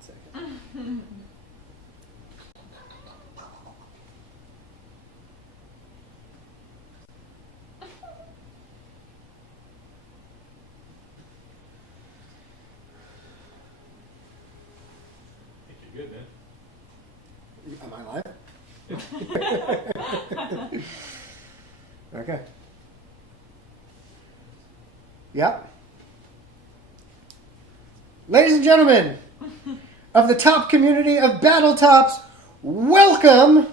second. Good, man. Am I live? Okay. Yep. Ladies and gentlemen of the top community of Battletops, welcome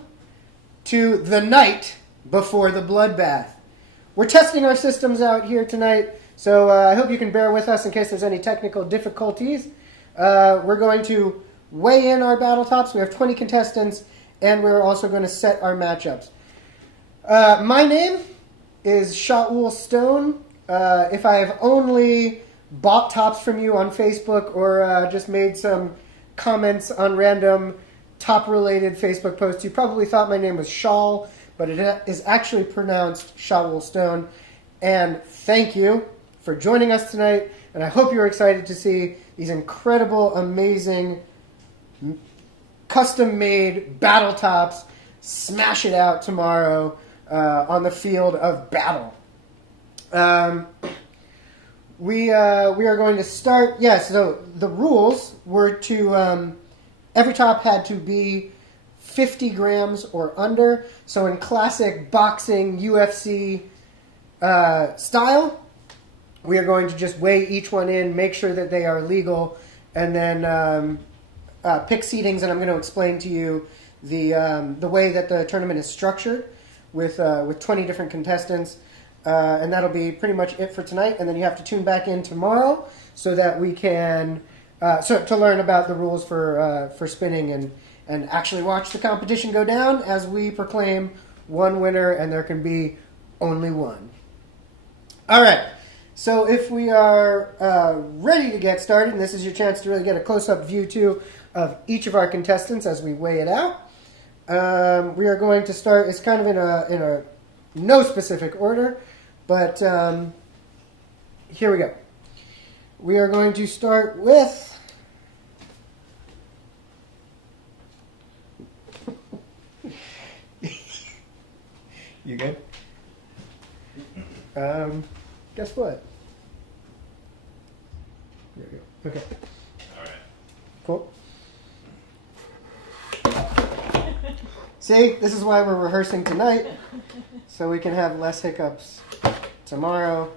to the night before the bloodbath. We're testing our systems out here tonight, so I hope you can bear with us in case there's any technical difficulties. We're going to weigh in our Battletops. We have 20 contestants, and we're also going to set our matchups. My name is Shaul Stone. If I have only bought tops from you on Facebook or just made some comments on random top-related Facebook posts, you probably thought my name was Shaul, but it is actually pronounced Shaul Stone. And thank you for joining us tonight, and I hope you're excited to see these incredible, amazing, custom-made Battletops smash it out tomorrow on the field of battle. We are going to start. Yes, so the rules were to every top had to be 50 grams or under. So in classic boxing UFC style, we are going to just weigh each one in, make sure that they are legal, and then pick seedings. And I'm going to explain to you the way that the tournament is structured with 20 different contestants. And that'll be pretty much it for tonight. And then you have to tune back in tomorrow so that we can to learn about the rules for spinning and actually watch the competition go down as we proclaim one winner, and there can be only one. All right. So if we are ready to get started, and this is your chance to really get a close-up view too of each of our contestants as we weigh it out. We are going to start. It's kind of in a no specific order. But here we go. We are going to start with you good? Guess what? There we go. Okay. All right. Cool. See, this is why we're rehearsing tonight, so we can have less hiccups tomorrow.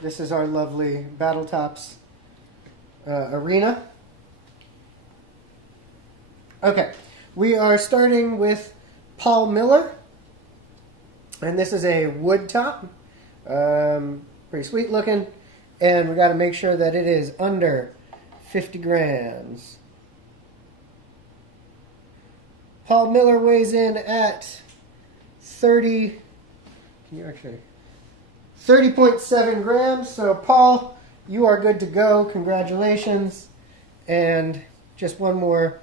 This is our lovely Battletops arena. Okay, we are starting with Paul Miller, and this is a wood top, pretty sweet looking, and we got to make sure that it is under 50 grams. Paul Miller weighs in at 30.7 grams. So, Paul, you are good to go. Congratulations. And just one more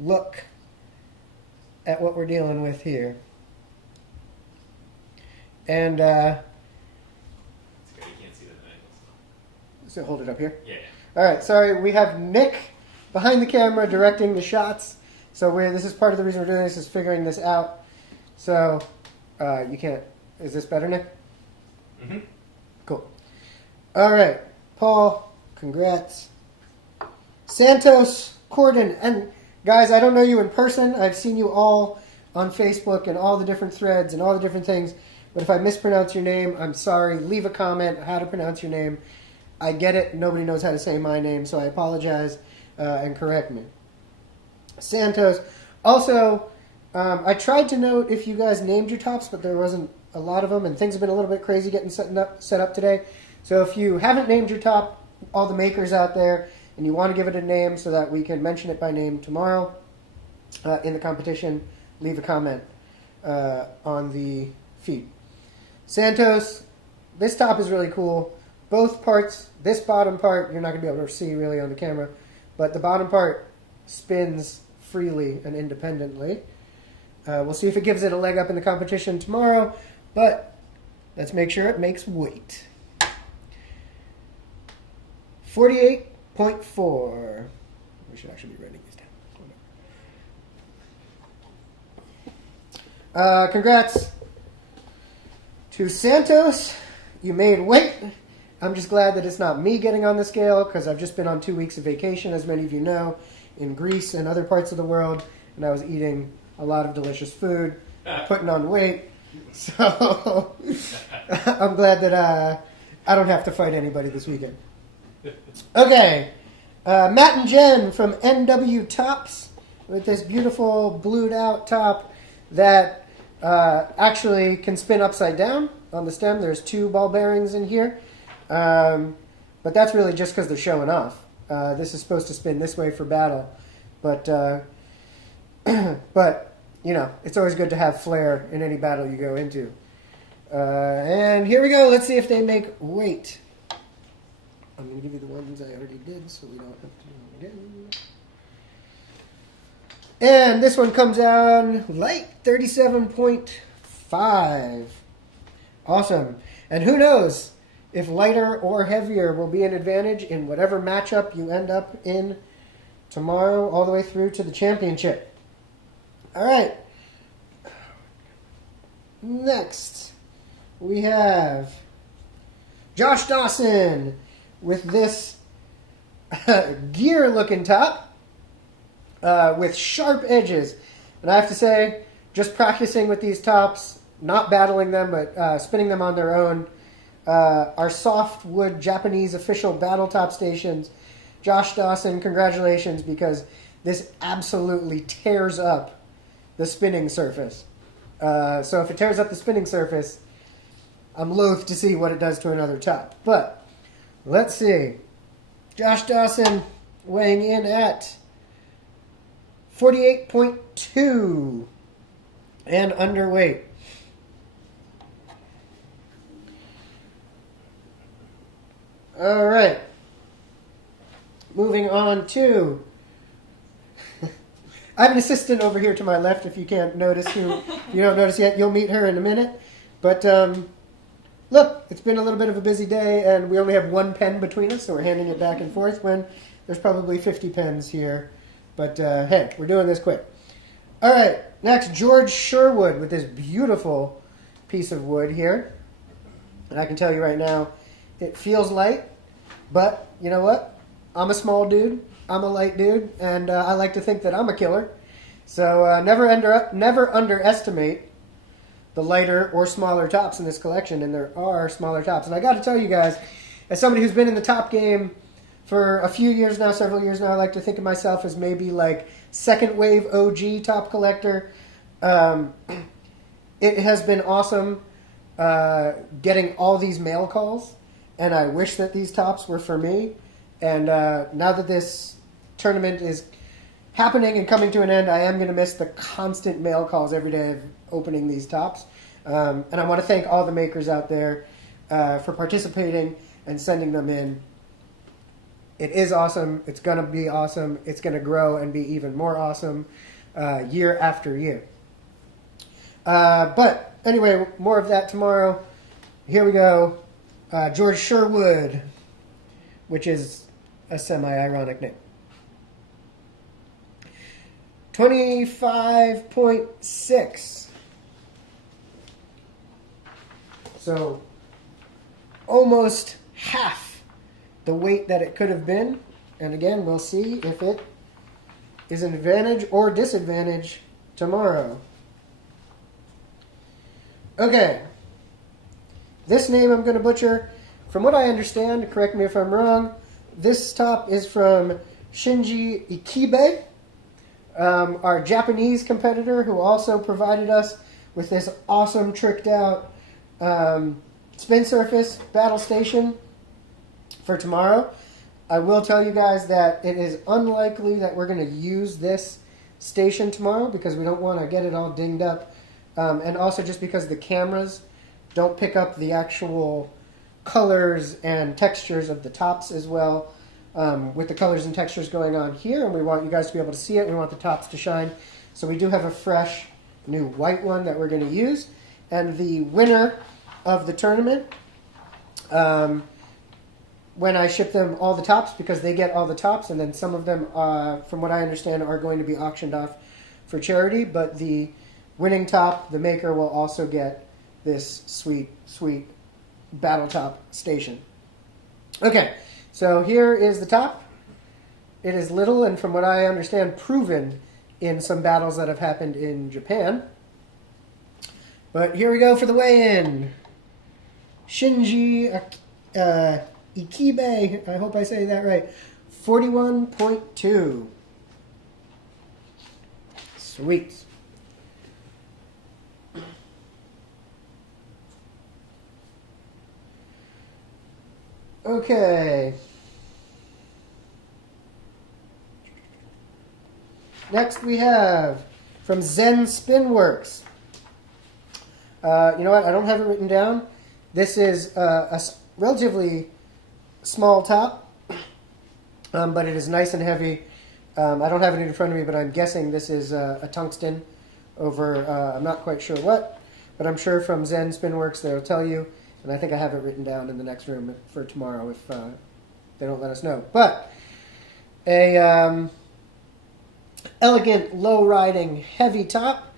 look at what we're dealing with here. And, It's good. You can't see the angles. so hold it up here. Yeah. All right, sorry. We have Nick behind the camera directing the shots. So this is part of the reason we're doing this, is figuring this out. So you can't. Is this better, Nick? Mm-hmm. Cool. All right, Paul. Congrats. Santos Corden, and guys, I don't know you in person. I've seen you all on Facebook and all the different threads and all the different things. But if I mispronounce your name, I'm sorry. Leave a comment how to pronounce your name. I get it. Nobody knows how to say my name, so I apologize and correct me. Santos. Also, I tried to note if you guys named your tops, but there wasn't a lot of them, and things have been a little bit crazy getting set up today. So if you haven't named your top, all the makers out there, and you want to give it a name so that we can mention it by name tomorrow in the competition, leave a comment on the feed. Santos, this top is really cool. Both parts, this bottom part, you're not going to be able to see really on the camera, but the bottom part spins freely and independently. We'll see if it gives it a leg up in the competition tomorrow, but let's make sure it makes weight. 48.4. We should actually be writing these down. Congrats to Santos. You made weight. I'm just glad that it's not me getting on the scale because I've just been on 2 weeks of vacation, as many of you know, in Greece and other parts of the world, and I was eating a lot of delicious food, putting on weight. So I'm glad that I don't have to fight anybody this weekend. Okay, Matt and Jen from NW Tops with this beautiful blued out top that actually can spin upside down on the stem. There's 2 ball bearings in here, but that's really just because they're showing off. This is supposed to spin this way for battle, but but you know, it's always good to have flair in any battle you go into. And here we go. Let's see if they make weight. I'm going to give you the ones I already did so we don't have to do them again. And this one comes out light, 37.5. Awesome. And who knows if lighter or heavier will be an advantage in whatever matchup you end up in tomorrow all the way through to the championship. All right. Next, we have Josh Dawson with this gear-looking top with sharp edges. And I have to say, just practicing with these tops, not battling them, but spinning them on their own, our softwood Japanese official battle top stations. Josh Dawson, congratulations, because this absolutely tears up the spinning surface. So if it tears up the spinning surface, I'm loath to see what it does to another top. But let's see. Josh Dawson weighing in at 48.2 and underweight. All right. Moving on to... I have an assistant over here to my left, if you can't notice, who you don't notice yet. You'll meet her in a minute. But look, it's been a little bit of a busy day, and we only have 1 pen between us, so we're handing it back and forth when there's probably 50 pens here. But hey, we're doing this quick. All right, next, George Sherwood with this beautiful piece of wood here. And I can tell you right now, it feels light, but you know what? I'm a small dude. I'm a light dude, and I like to think that I'm a killer. So never underestimate the lighter or smaller tops in this collection, and there are smaller tops. And I got to tell you guys, as somebody who's been in the top game for a few years now, several years now, I like to think of myself as maybe like second wave OG top collector. It has been awesome getting all these mail calls, and I wish that these tops were for me. And now that this tournament is happening and coming to an end, I am going to miss the constant mail calls every day of opening these tops. And I want to thank all the makers out there for participating and sending them in. It is awesome. It's going to be awesome. It's going to grow and be even more awesome year after year. But anyway, more of that tomorrow. Here we go. George Sherwood, which is a semi-ironic name. 25.6. So almost half the weight that it could have been. And again, we'll see if it is an advantage or disadvantage tomorrow. Okay. This name I'm going to butcher. From what I understand, correct me if I'm wrong, this top is from Shinji Ikibe, our Japanese competitor who also provided us with this awesome tricked out spin surface battle station for tomorrow. I will tell you guys that it is unlikely that we're going to use this station tomorrow because we don't want to get it all dinged up. And also just because the cameras don't pick up the actual colors and textures of the tops as well, with the colors and textures going on here, and we want you guys to be able to see it. We want the tops to shine. So we do have a fresh new white one that we're going to use. And the winner of the tournament when I ship them all the tops, because they get all the tops, and then some of them, from what I understand, are going to be auctioned off for charity. But the winning top, the maker, will also get this sweet, sweet battle top station. Okay, so here is the top. It is little, and from what I understand, proven in some battles that have happened in Japan. But here we go for the weigh-in. Shinji Ikibe, I hope I say that right, 41.2. Sweet. Okay. Next we have from Zen Spinworks. You know what? I don't have it written down. This is a relatively small top, but it is nice and heavy. I don't have it in front of me, but I'm guessing this is a tungsten over, I'm not quite sure what, but I'm sure from Zen Spinworks they'll tell you, and I think I have it written down in the next room for tomorrow if they don't let us know. But a elegant, low-riding, heavy top,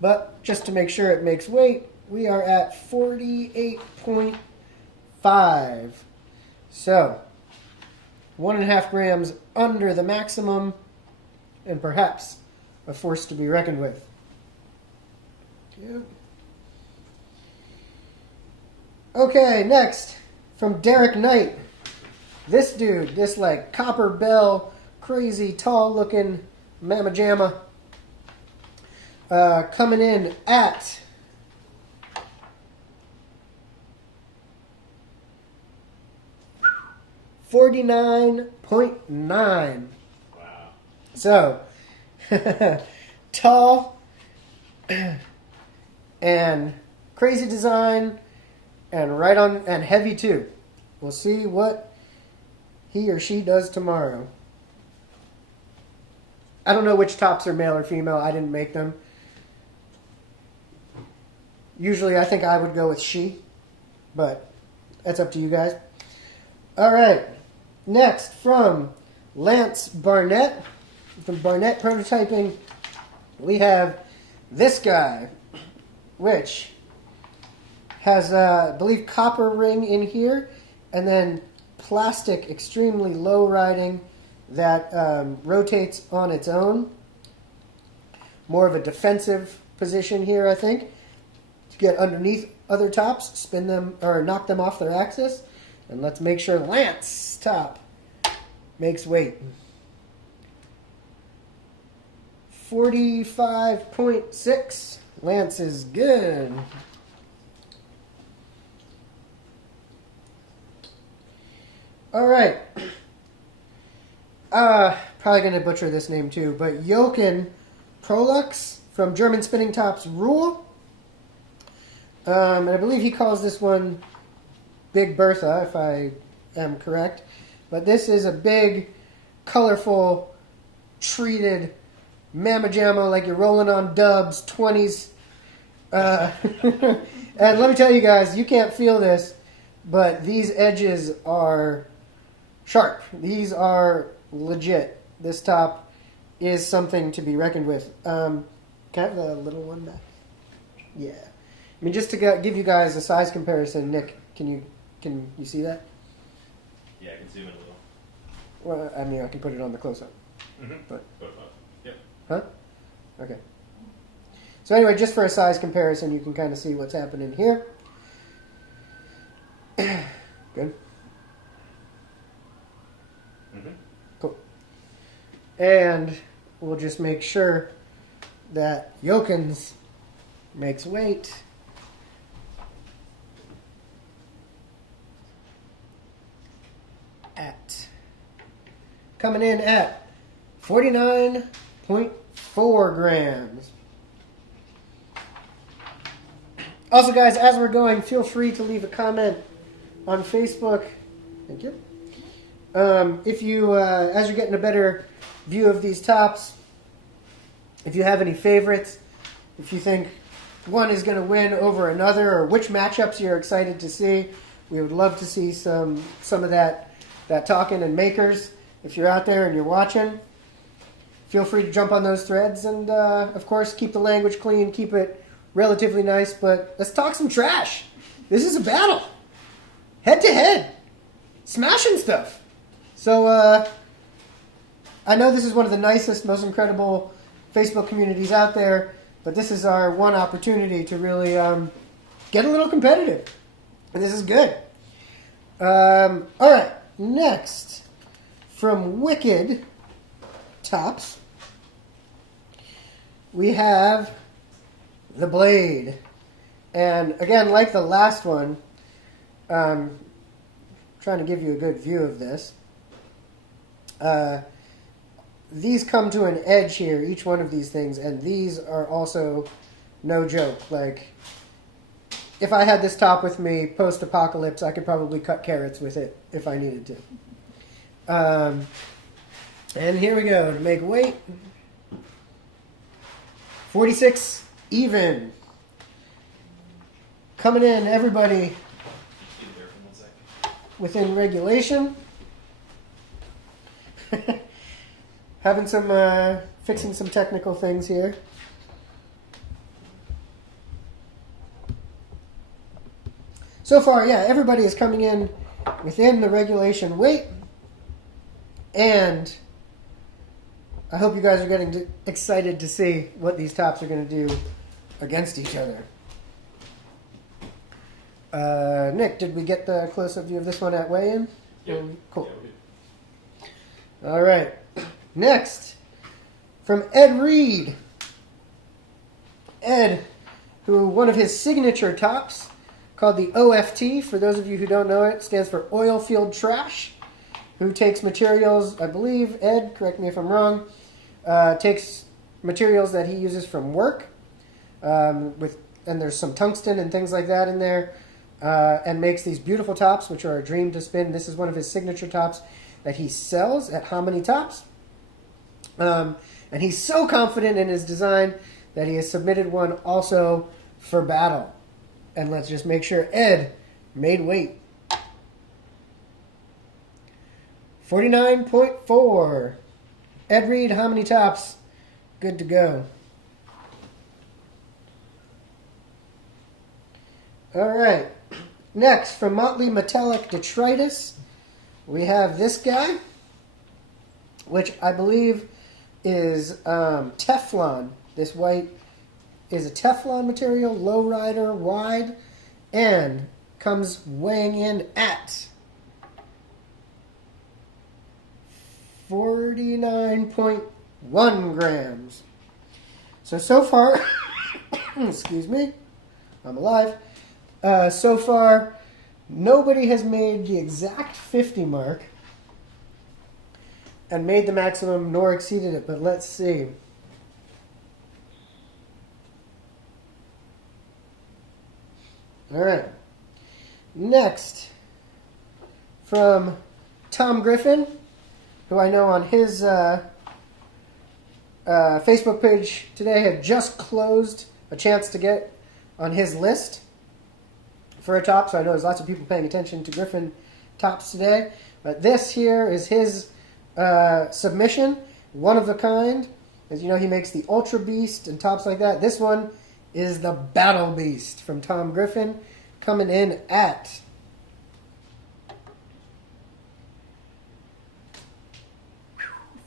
but just to make sure it makes weight, we are at 48.5. So, 1.5 grams under the maximum, and perhaps a force to be reckoned with. Yeah. Okay, next, from Derek Knight. This dude, this like copper bell, crazy, tall-looking Mamma Jamma, coming in at 49.9. Wow. So, tall and crazy design and right on and heavy too. We'll see what he or she does tomorrow. I don't know which tops are male or female. I didn't make them. Usually I think I would go with she, but that's up to you guys. All right. Next, from Lance Barnett, from Barnett Prototyping, we have this guy, which has, I believe, copper ring in here, and then plastic, extremely low riding, that rotates on its own. More of a defensive position here, I think, to get underneath other tops, spin them, or knock them off their axis. And let's make sure Lance top makes weight. 45.6. Lance is good. All right. Probably going to butcher this name too, but Jochen Prolux from German Spinning Tops Rule. And I believe he calls this one Big Bertha, if I am correct. But this is a big, colorful, treated Mamma Jamma, like you're rolling on dubs, 20s. And let me tell you guys, you can't feel this, but these edges are sharp. These are legit. This top is something to be reckoned with. Can I have the little one back? Yeah. I mean, just to give you guys a size comparison, Nick, can you see that? Yeah, I can zoom in a little. Well, I mean, I can put it on the close-up. Mm-hmm. But Yep. huh? Okay. So anyway, just for a size comparison, you can kind of see what's happening here. Good. Mm-hmm. Cool. And we'll just make sure that Jochen's makes weight. Coming in at 49.4 grams. Also, guys, as we're going, feel free to leave a comment on Facebook. Thank you. If you, as you're getting a better view of these tops, if you have any favorites, if you think one is going to win over another, or which matchups you're excited to see, we would love to see some of that that talking and makers. If you're out there and you're watching, feel free to jump on those threads and, of course, keep the language clean, keep it relatively nice, but let's talk some trash. This is a battle. Head to head. Smashing stuff. So, I know this is one of the nicest, most incredible Facebook communities out there, but this is our one opportunity to really get a little competitive. And this is good. All right, next, from Wicked Tops, we have the Blade. And again, like the last one, trying to give you a good view of this. These come to an edge here, each one of these things, and these are also no joke. Like, if I had this top with me post-apocalypse, I could probably cut carrots with it if I needed to. And here we go to make weight. 46 even. Coming in, everybody Keep it there for 1 second. within regulation. Having some, fixing some technical things here. So far, yeah, everybody is coming in within the regulation weight. And I hope you guys are getting excited to see what these tops are going to do against each other. Nick, did we get the close-up view of this one at weigh-in? Yep. Cool. Yeah, we did. All right. Next, from Ed Reed. Ed, who one of his signature tops, called the OFT, for those of you who don't know it, stands for Oil Field Trash, who takes materials, I believe, Ed, correct me if I'm wrong, takes materials that he uses from work, and there's some tungsten and things like that in there, and makes these beautiful tops, which are a dream to spin. This is one of his signature tops that he sells at Hominy Tops. And he's so confident in his design that he has submitted one also for battle. And let's just make sure Ed made weight. 49.4. Ed Reed, Hominy Tops, good to go. All right. Next, from Motley Metallic Detritus, we have this guy, which I believe is Teflon. This white is a Teflon material, low rider, wide, and comes weighing in at 49.1 grams. So far, excuse me, I'm alive. So far, nobody has made the exact 50 mark and made the maximum nor exceeded it, but let's see. All right. Next, from Tom Griffin, who I know on his Facebook page today had just closed a chance to get on his list for a top, so I know there's lots of people paying attention to Griffin tops today. But this here is his submission, one of a kind. As you know, he makes the Ultra Beast and tops like that. This one is the Battle Beast from Tom Griffin, coming in at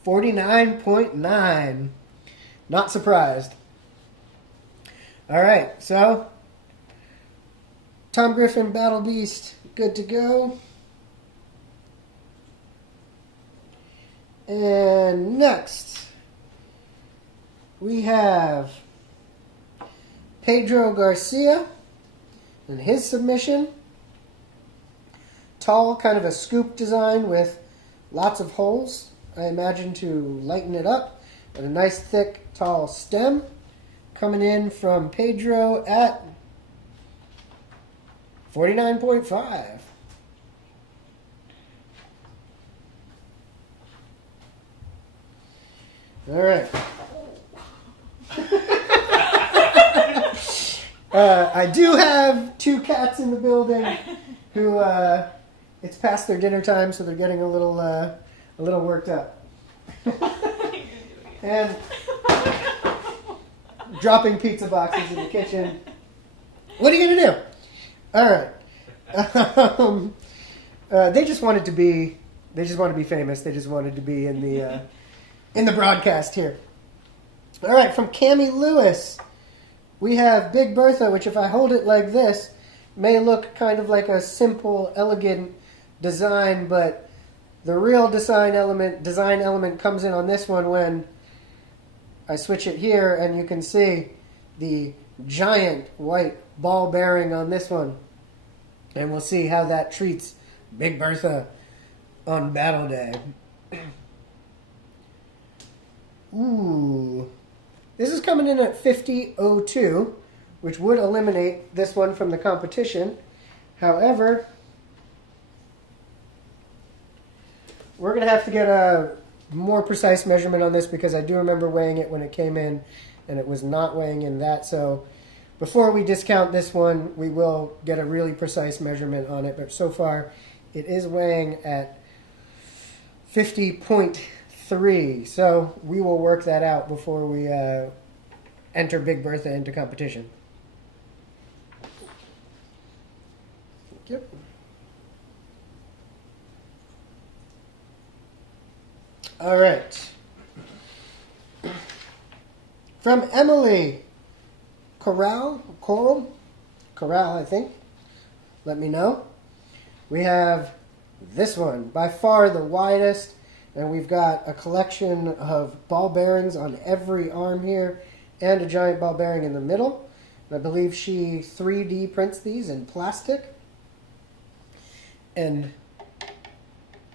49.9. Not surprised. All right, so Tom Griffin, Battle Beast, good to go. And next, we have Pedro Garcia and his submission. Tall, kind of a scoop design with lots of holes, I imagine, to lighten it up. And a nice, thick, tall stem. Coming in from Pedro at 49.5. All right. I do have two cats in the building who, It's past their dinner time, so they're getting a little worked up. And dropping pizza boxes in the kitchen. What are you gonna do? All right. They just wanted to be. They just want to be famous. They just wanted to be in the broadcast here. All right, from Cami Lewis, we have Big Bertha, which if I hold it like this, may look kind of like a simple, elegant design, but the real design element comes in on this one when I switch it here, and you can see the giant white ball bearing on this one. And we'll see how that treats Big Bertha on Battle Day. Ooh. This is coming in at 50.02, which would eliminate this one from the competition. However, we're going to have to get a more precise measurement on this because I do remember weighing it when it came in, and it was not weighing in that. So before we discount this one, we will get a really precise measurement on it. But so far, it is weighing at 50.3. So we will work that out before we enter Big Bertha into competition. Yep. All right. From Emily Coral, I think. Let me know. We have this one, by far the widest, and we've got a collection of ball bearings on every arm here and a giant ball bearing in the middle. And I believe she 3D prints these in plastic and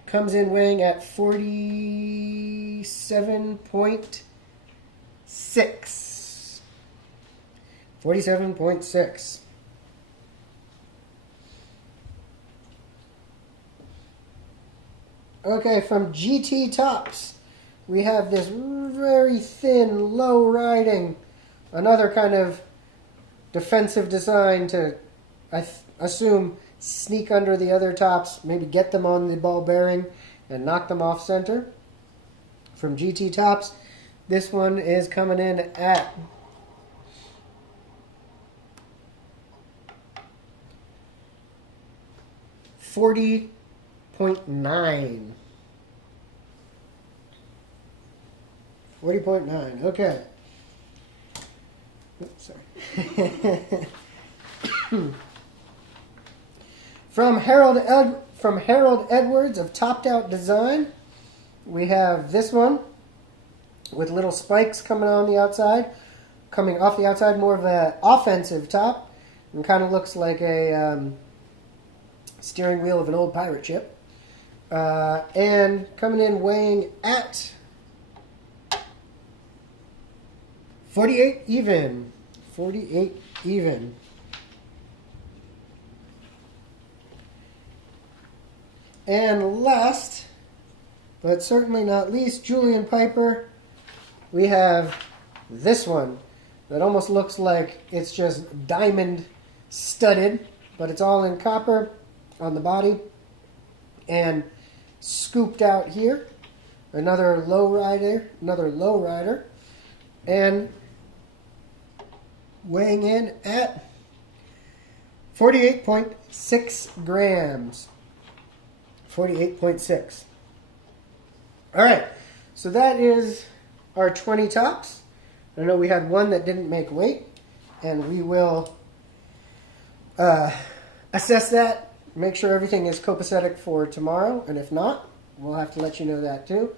comes in weighing at 47.6. 47.6. Okay, from GT Tops, we have this very thin, low riding, another kind of defensive design to, I assume, sneak under the other tops, maybe get them on the ball bearing and knock them off center. From GT Tops, this one is coming in at 40.9. 40.9. Okay. Oops, sorry. From Harold Edwards of Topped Out Design, we have this one with little spikes coming off the outside, more of an offensive top, and kind of looks like a steering wheel of an old pirate ship. And coming in weighing at 48 even. 48 even. And last, but certainly not least, Julian Piper, we have this one that almost looks like it's just diamond studded, but it's all in copper on the body and scooped out here. Another low rider, and weighing in at 48.6 grams. 48.6. All right, so that is our 20 tops. I know we had one that didn't make weight, and we will assess that, make sure everything is copacetic for tomorrow, and if not, we'll have to let you know that too.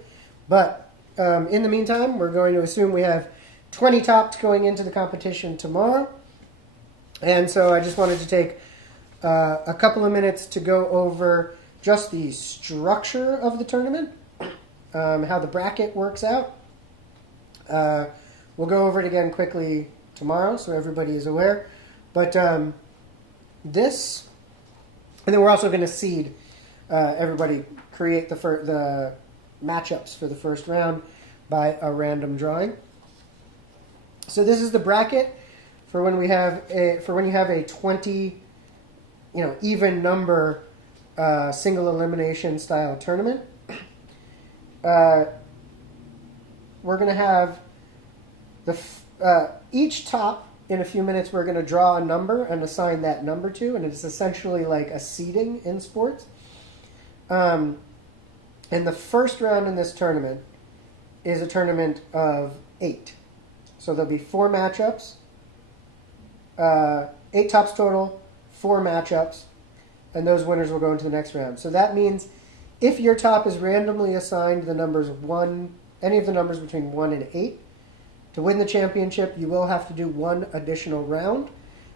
But in the meantime, we're going to assume we have 20 tops going into the competition tomorrow. And so I just wanted to take a couple of minutes to go over just the structure of the tournament, how the bracket works out. We'll go over it again quickly tomorrow so everybody is aware. But this, and then we're also going to seed everybody, create the matchups for the first round by a random drawing. So this is the bracket for when you have a 20, even number single elimination style tournament. We're going to have each top. In a few minutes, we're going to draw a number and assign that number to, and it's essentially like a seeding in sports. And the first round in this tournament is a tournament of 8. So there'll be 4 matchups, 8 tops total, 4 matchups, and those winners will go into the next round. So that means if your top is randomly assigned the numbers 1, any of the numbers between 1 and 8, to win the championship, you will have to do 1 additional round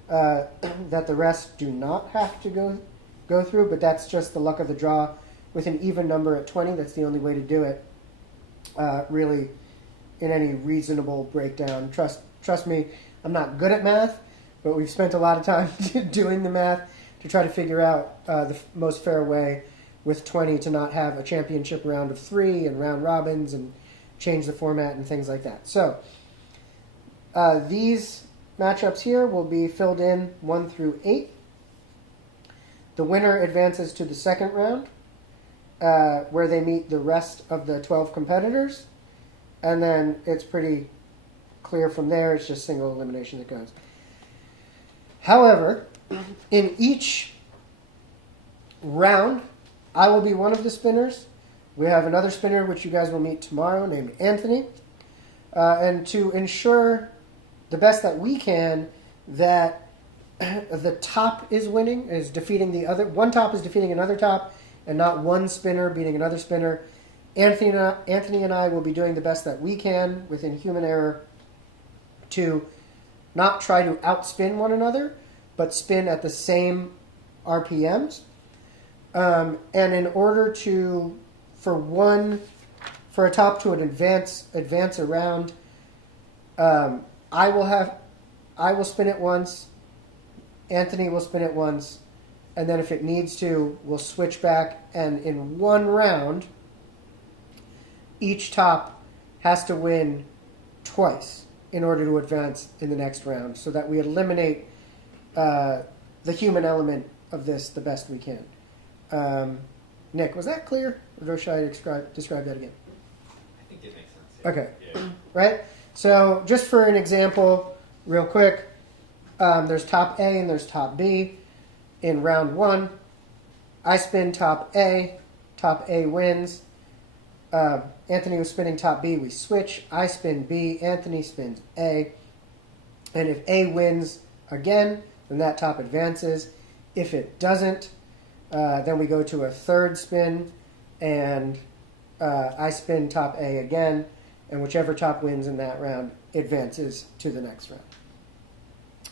that the rest do not have to go through, but that's just the luck of the draw. With an even number at 20, that's the only way to do it, really, in any reasonable breakdown. Trust me, I'm not good at math, but we've spent a lot of time doing the math to try to figure out the most fair way with 20 to not have a championship round of 3 and round robins and change the format and things like that. So these matchups here will be filled in 1 through 8. The winner advances to the second round, where they meet the rest of the 12 competitors, and then it's pretty clear from there. It's just single elimination that goes. However, in each round, I will be one of the spinners. We have another spinner, which you guys will meet tomorrow, named Anthony. And to ensure the best that we can, that the top is winning, is defeating the other. One top is defeating another top, and not one spinner beating another spinner. Anthony and I will be doing the best that we can within human error to not try to outspin one another, but spin at the same RPMs. And in order for a top to advance around, I will spin it once, Anthony will spin it once, and then if it needs to, we'll switch back, and in one round, each top has to win twice in order to advance in the next round, so that we eliminate the human element of this the best we can. Nick, was that clear? Or should I describe that again? I think it makes sense. Yeah. Okay. Yeah. Right? So just for an example, real quick, there's top A and there's top B. In round 1, I spin top A wins. Anthony was spinning top B, we switch. I spin B, Anthony spins A. And if A wins again, then that top advances. If it doesn't, then we go to a third spin, and I spin top A again, and whichever top wins in that round advances to the next round.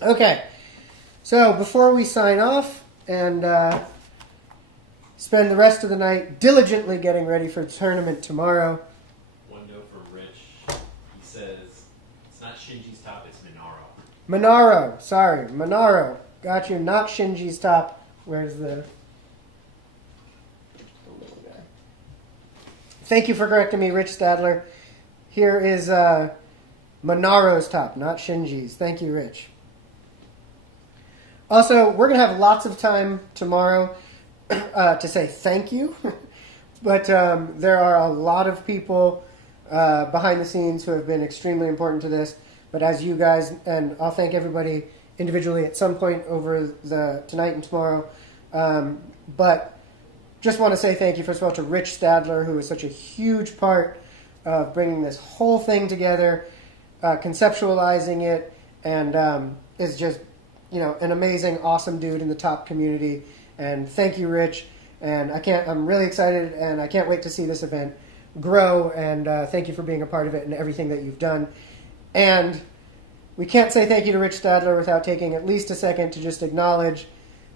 Okay, so before we sign off and spend the rest of the night diligently getting ready for the tournament tomorrow. One note for Rich. He says it's not Shinji's top, it's Minaro. Monaro, sorry, Monaro. Got you, not Shinji's top. Where's the little guy? Thank you for correcting me, Rich Stadler. Here is Monaro's top, not Shinji's. Thank you, Rich. Also, we're going to have lots of time tomorrow to say thank you. But there are a lot of people behind the scenes who have been extremely important to this. But as you guys, and I'll thank everybody individually at some point over tonight and tomorrow. But just want to say thank you, first of all, to Rich Stadler, who is such a huge part of bringing this whole thing together, conceptualizing it, and is just, an amazing, awesome dude in the top community. And thank you, Rich. And I'm really excited, and I can't wait to see this event grow. And thank you for being a part of it and everything that you've done. And we can't say thank you to Rich Stadler without taking at least a second to just acknowledge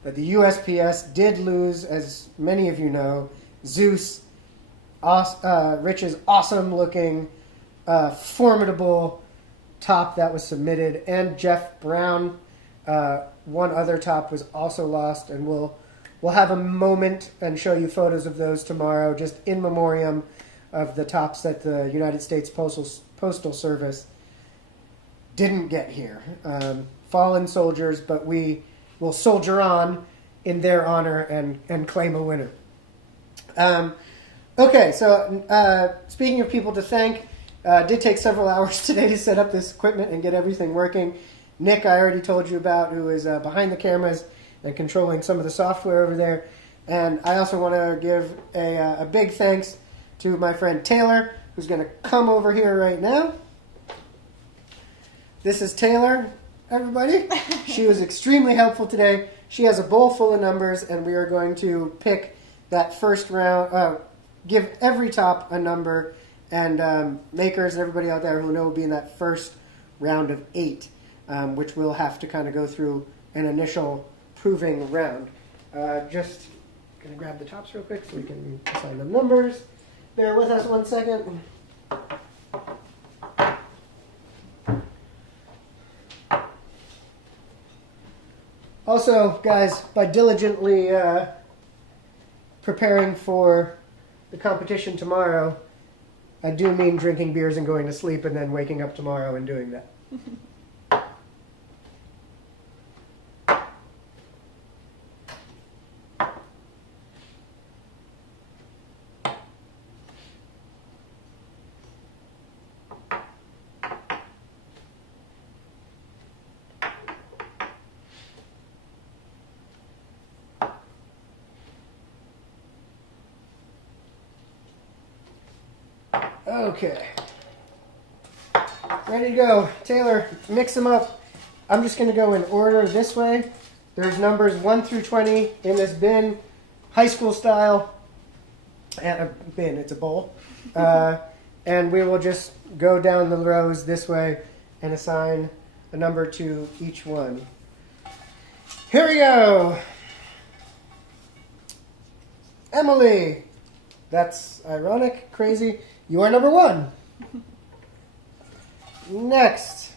that the USPS did lose, as many of you know, Zeus, Rich's awesome-looking, formidable top that was submitted, and Jeff Brown. One other top was also lost, and we'll have a moment and show you photos of those tomorrow, just in memoriam of the tops that the United States Postal Service didn't get here. Fallen soldiers, but we will soldier on in their honor and claim a winner. Okay, so speaking of people to thank, did take several hours today to set up this equipment and get everything working. Nick, I already told you about, who is behind the cameras and controlling some of the software over there. And I also want to give a big thanks to my friend Taylor, who's going to come over here right now. This is Taylor, everybody. She was extremely helpful today. She has a bowl full of numbers, and we are going to pick that first round, give every top a number, and makers and everybody out there who know will be in that first round of 8, which we'll have to kind of go through an initial proving round. Just going to grab the tops real quick so we can assign them numbers. Bear with us 1 second. Also, guys, by diligently preparing for the competition tomorrow, I do mean drinking beers and going to sleep and then waking up tomorrow and doing that. Okay. Ready to go. Taylor, mix them up. I'm just going to go in order this way. There's numbers 1 through 20 in this bin, high school style. And a bin, it's a bowl. And we will just go down the rows this way and assign a number to each one. Here we go. Emily. That's ironic, crazy. You are number 1. Next.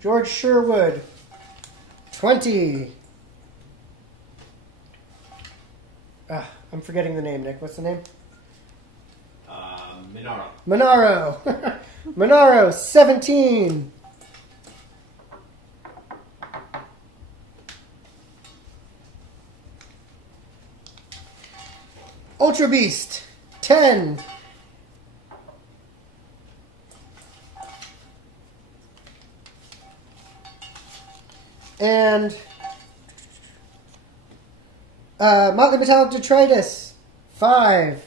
George Sherwood. 20. I'm forgetting the name, Nick. What's the name? Monaro. Monaro. Monaro, 17. Ultra Beast, 10. And Motley Metallic Detritus, 5.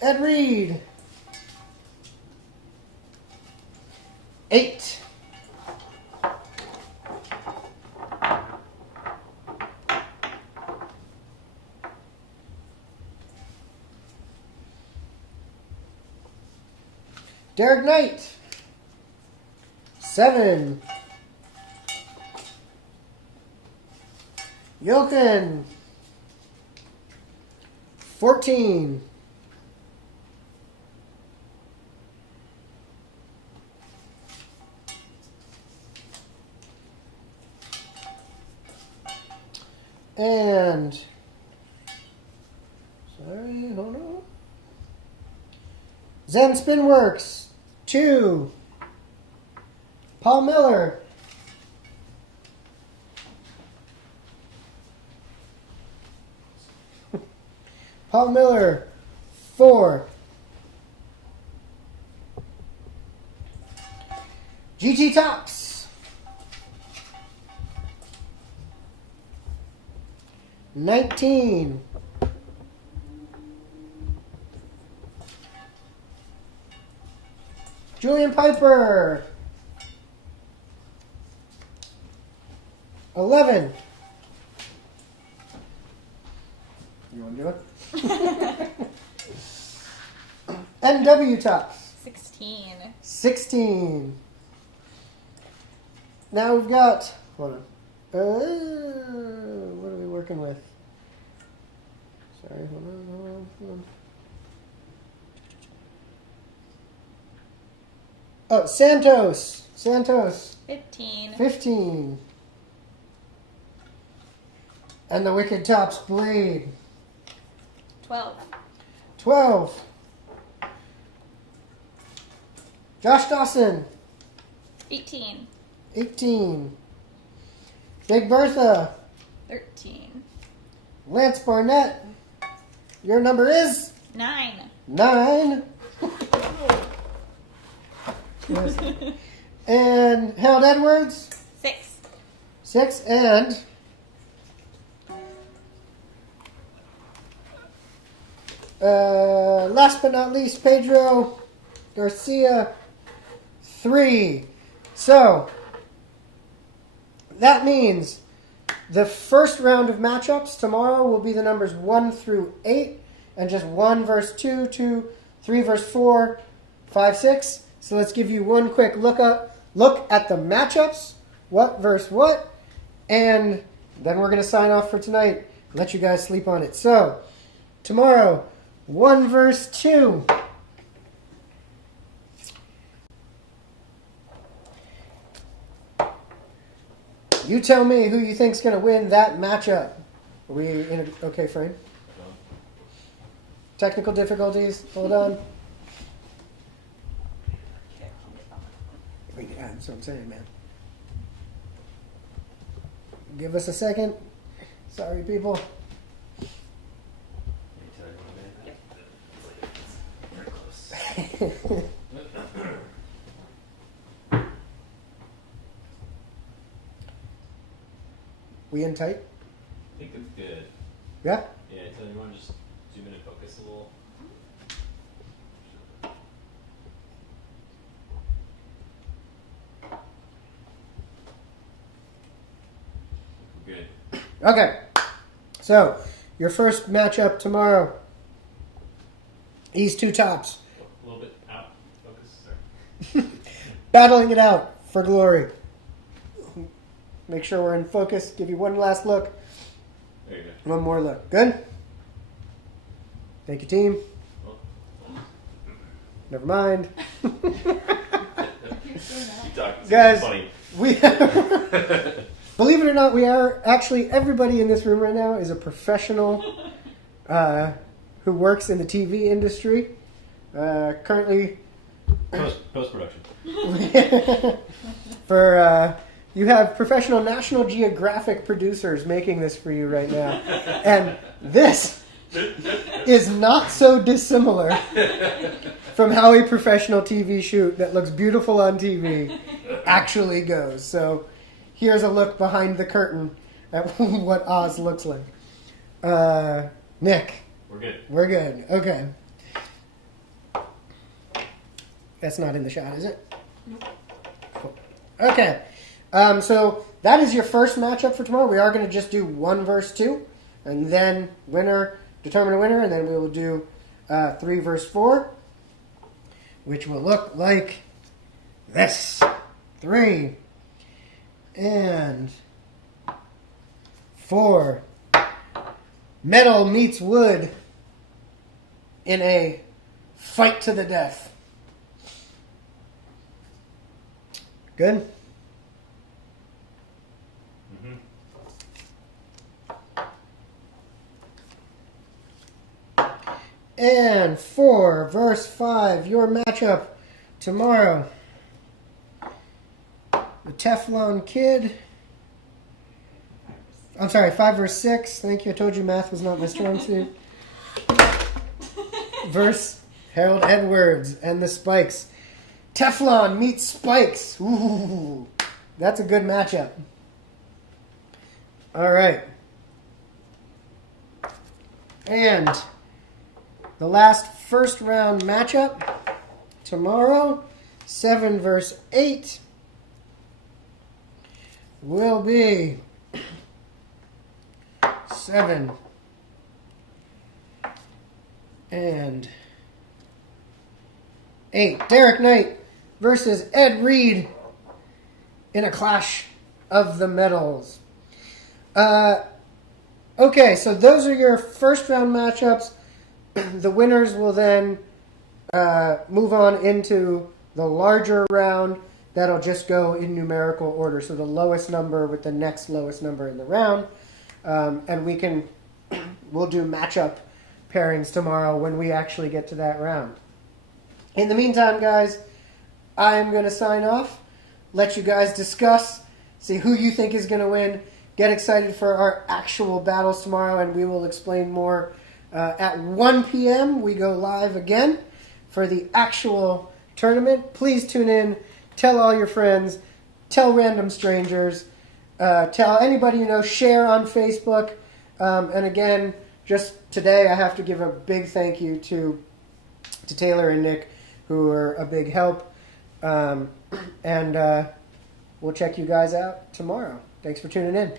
Ed Reed, 8. Derek Knight, 7. Yoken, 14. And, sorry, hold on. Zen Spinworks, 2. Paul Miller, 4. GT Tops, 19. Julian Piper, 11. You want to do it? NW Tops, 16. 16. Now we've got, hold on. What are we working with? Sorry, hold on. Oh, Santos, 15. 15. And the Wicked Tops Blade, 12. 12. Josh Dawson, 18. 18. Big Bertha. 13. Lance Barnett. Your number is 9. 9. And Harold Edwards. 6. 6. And last but not least, Pedro Garcia. 3. So that means the first round of matchups tomorrow will be the numbers 1 through 8, and just 1 verse 2, 2, 3 verse 4, 5, 6. So let's give you one quick look at the matchups, what versus what, and then we're going to sign off for tonight. Let you guys sleep on it. So tomorrow, 1 verse 2. You tell me who you think's going to win that matchup. Are we in a okay frame? Technical difficulties. Hold on. Yeah, that's what I'm saying, man. Give us a second. Sorry, people. Very close. We in tight? I think it's good. Yeah? Yeah, Taylor, you want to just zoom in and focus a little? Good. Okay. So, your first matchup tomorrow. These two tops. A little bit out. Focus. Sorry. Battling it out for glory. Make sure we're in focus. Give you one last look. There you go. One more look. Good? Thank you, team. Well, Never mind. you talk. It's Guys, funny. we believe it or not, we are actually, everybody in this room right now is a professional who works in the TV industry. Currently, Post production. for you have professional National Geographic producers making this for you right now. And this is not so dissimilar from how a professional TV shoot that looks beautiful on TV actually goes. So here's a look behind the curtain at what Oz looks like. Nick. We're good. We're good. Okay. That's not in the shot, is it? Cool. Okay. So that is your first matchup for tomorrow. We are going to just do 1 versus 2, and then determine a winner, and then we will do 3 versus 4, which will look like this. 3 and 4. Metal meets wood in a fight to the death. Good? And 4 versus 5, your matchup tomorrow. The Teflon Kid. I'm sorry, 5 versus 6. Thank you. I told you math was not my strong suit. Versus Harold Edwards and the Spikes. Teflon meets Spikes. Ooh, that's a good matchup. All right. And the last first round matchup tomorrow, 7 versus 8, will be 7 and 8. Derek Knight versus Ed Reed in a clash of the metals. Okay, so those are your first round matchups. The winners will then move on into the larger round. That'll just go in numerical order. So the lowest number with the next lowest number in the round. And we'll do matchup pairings tomorrow when we actually get to that round. In the meantime, guys, I am going to sign off. Let you guys discuss, see who you think is going to win. get excited for our actual battles tomorrow, and we will explain more. At 1 p.m., we go live again for the actual tournament. Please tune in. Tell all your friends. Tell random strangers. Tell anybody you know. Share on Facebook. And again, just today, I have to give a big thank you to Taylor and Nick, who are a big help. And we'll check you guys out tomorrow. Thanks for tuning in.